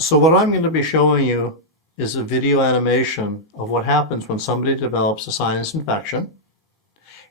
So what I'm going to be showing you is a video animation of what happens when somebody develops a sinus infection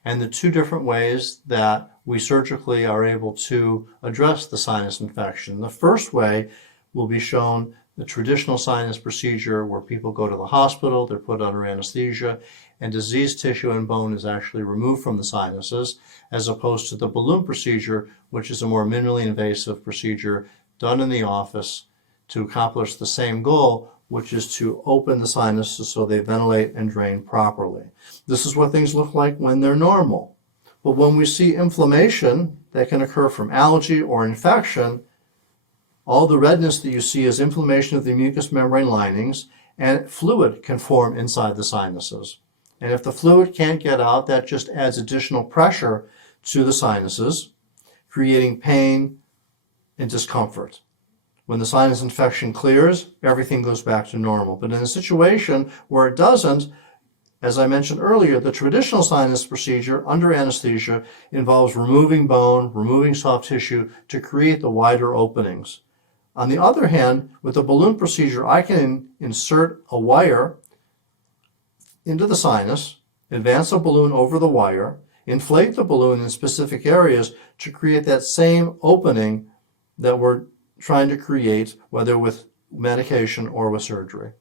and the two different ways that we surgically are able to address the sinus infection. The first way will be shown the traditional sinus procedure where people go to the hospital, they're put under anesthesia, and diseased tissue and bone is actually removed from the sinuses, as opposed to the balloon procedure, which is a more minimally invasive procedure done in the office to accomplish the same goal, which is to open the sinuses so they ventilate and drain properly. This is what things look like when they're normal. But when we see inflammation that can occur from allergy or infection, all the redness that you see is inflammation of the mucous membrane linings, and fluid can form inside the sinuses. And if the fluid can't get out, that just adds additional pressure to the sinuses, creating pain and discomfort. When the sinus infection clears, everything goes back to normal. But in a situation where it doesn't, as I mentioned earlier, the traditional sinus procedure under anesthesia involves removing bone, removing soft tissue to create the wider openings. On the other hand, with the balloon procedure, I can insert a wire into the sinus, advance a balloon over the wire, inflate the balloon in specific areas to create that same opening that we're trying to create, whether with medication or with surgery.